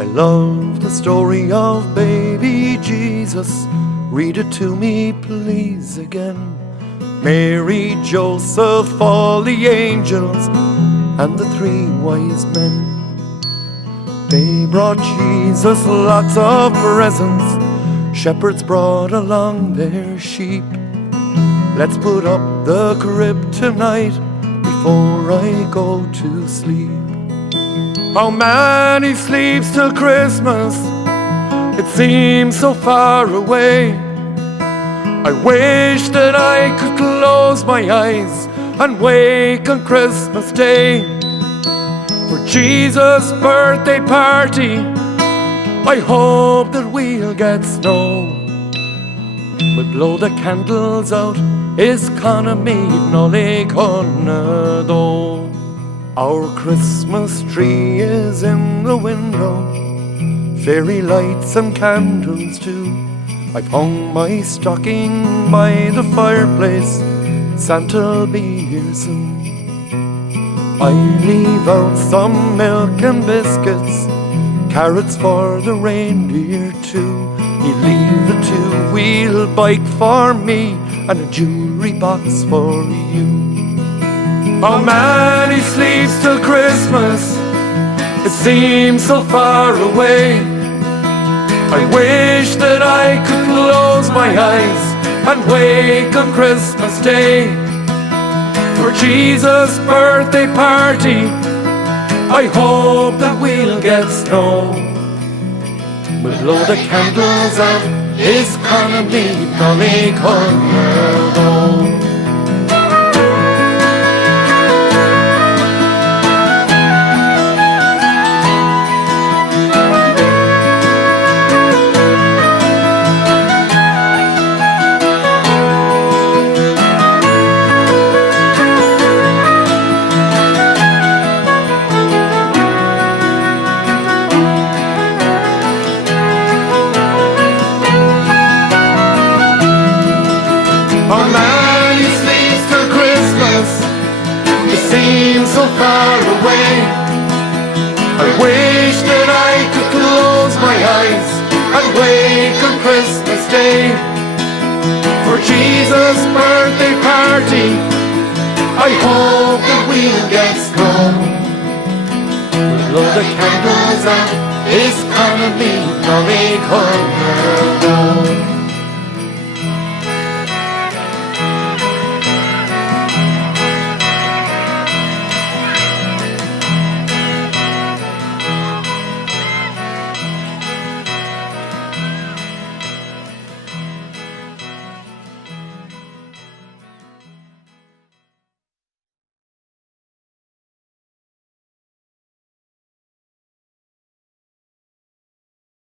I love the story of baby Jesus. Read it to me, please, again. Mary, Joseph, all the angels, and the 3 wise men. They brought Jesus lots of presents. Shepherds brought along their sheep. Let's put up the crib tonight before I go to sleep. How many sleeps till Christmas? It seems so far away. I wish that I could close my eyes and wake on Christmas Day for Jesus' birthday party. I hope that we'll get snow. But blow the candles out, is gonna meet Nolly Connor though. Our Christmas tree is in the window, fairy lights and candles too. I've hung my stocking by the fireplace, Santa'll be here soon. I leave out some milk and biscuits, carrots for the reindeer too. You leave a 2-wheel bike for me and a jewelry box for you. How many sleeps till Christmas? It seems so far away. I wish that I could close my eyes and wake on Christmas Day for Jesus' birthday party. I hope that we'll get snow. We'll blow the candles out, it's gonna be Nolly Connor though. How many sleeps till Christmas? It seems so far away. I wish that I could close my eyes and wake on Christmas Day for Jesus' birthday party. I hope that we'll get snow. We'll blow the candles out, it's gonna be Nolly Connor though.